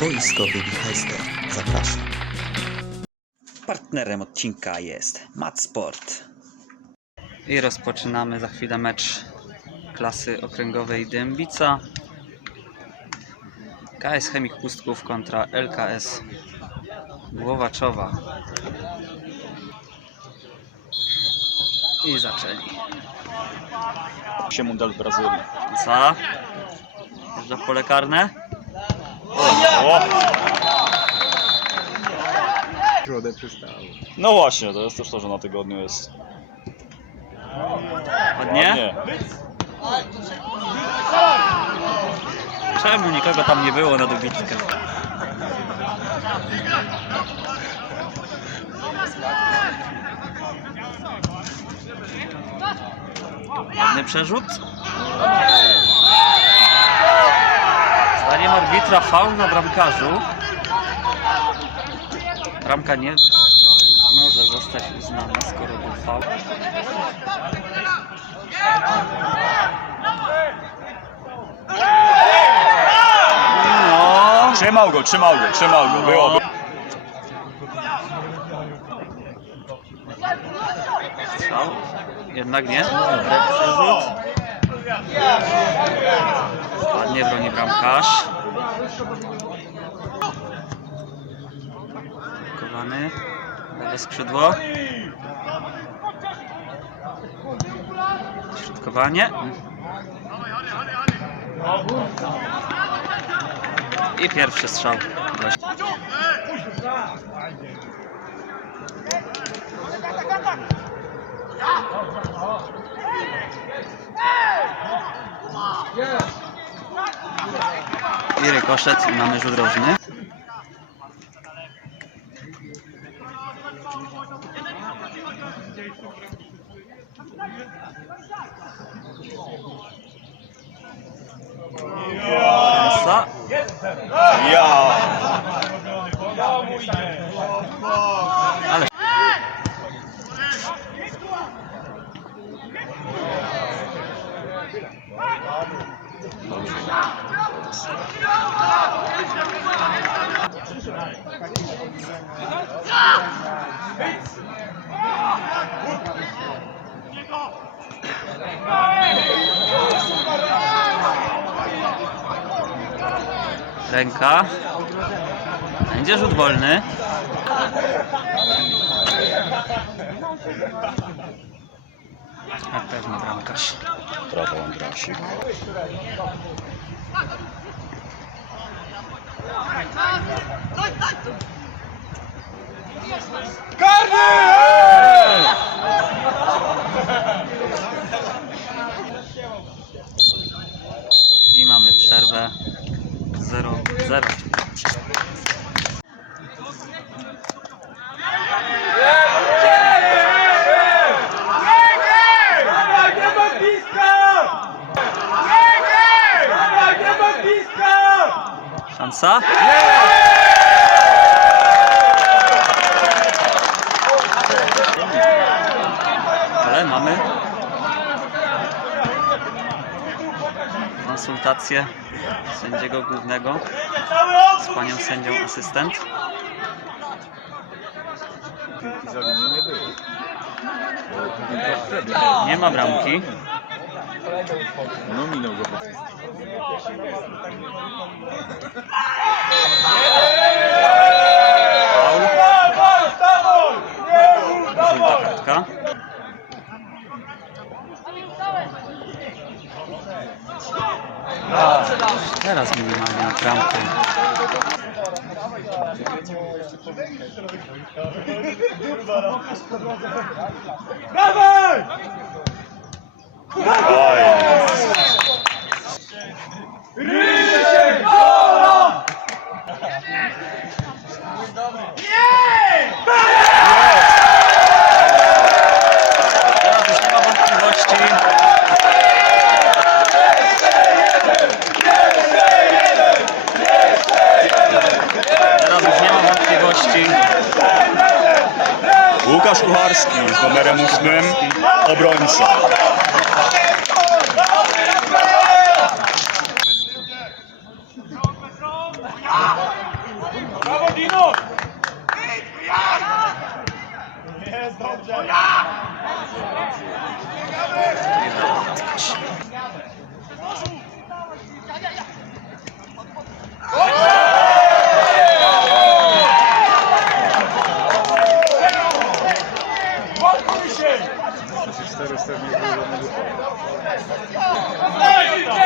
Boiskowy Wichajster. Zapraszam. Partnerem odcinka jest Matsport. I rozpoczynamy za chwilę mecz klasy okręgowej Dębica. KS Chemik Pustków kontra LKS Głowaczowa. I zaczęli. się mundial w Brazylii. Co? Jeżdża w pole karne? O! No właśnie, to jest też to, że na tygodniu jest ładnie. Czemu nikogo tam nie było na dobitkę? Ładny przerzut. Arbitra faul na bramkarzu. Bramka nie może zostać uznana, skoro był faul. No, Trzymał go, trzymał go, trzymał go, było. Strzał? Jednak nie. Dobry przerzut. Ładnie broni bramkarz. Kowany. Lewe skrzydło. Środkowanie. I pierwszy strzał. I rykoszet i mamy rzut rożny. Szansa. Ja! Ręka. Będzie rzut wolny. Na pewno bramkarz. trabalhando lá, Chico. Carne! Szansa? Ale mamy konsultację sędziego głównego z panią sędzią asystent. Nie ma bramki. No minął go. Żółta kartka. Teraz minimalnie bramkę. Teraz już nie ma wątpliwości. Teraz już nie ma wątpliwości. Łukasz Kucharski z numerem ósmym, obrońca.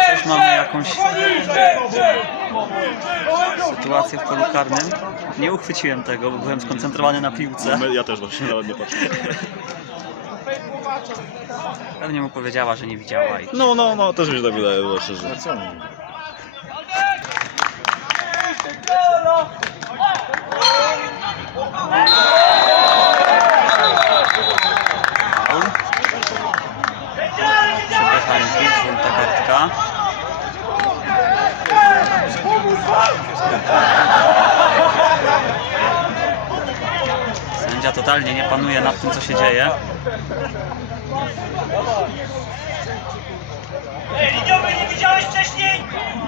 Też mamy jakąś sytuację w polu karnym. Nie uchwyciłem tego, bo byłem skoncentrowany na piłce. Ja też właśnie nawet nie patrzę. Pewnie mu powiedziała, że nie widziała i No, no, no, też mi się tak wydaje, faul. Przepychanki, żółta kartka. Sędzia totalnie nie panuje nad tym, co się dzieje. Ej, Liniowy, nie widziałeś wcześniej?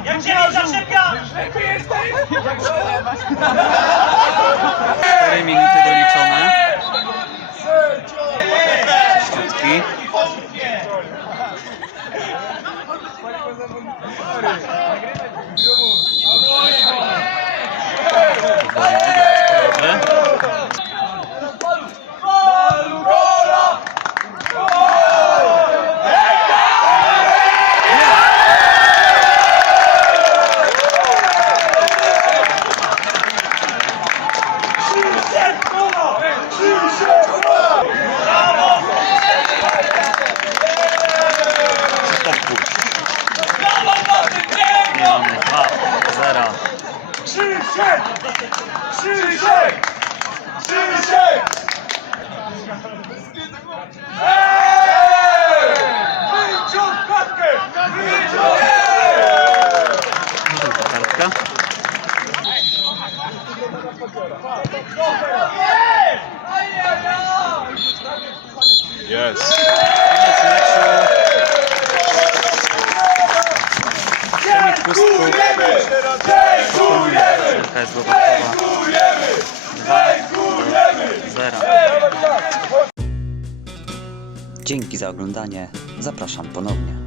Jak cię zaczepia? 4 2, 0. Krzysiek! Krzysiek! Krzysiek! Ej! Wyciąg klatkę! Wyciąg! Żółta kartka. Jest. Koniec meczu. Przemysł Pustków pokonuje LKS Bobakowa 2 do 0. Dzięki za oglądanie. Zapraszam ponownie.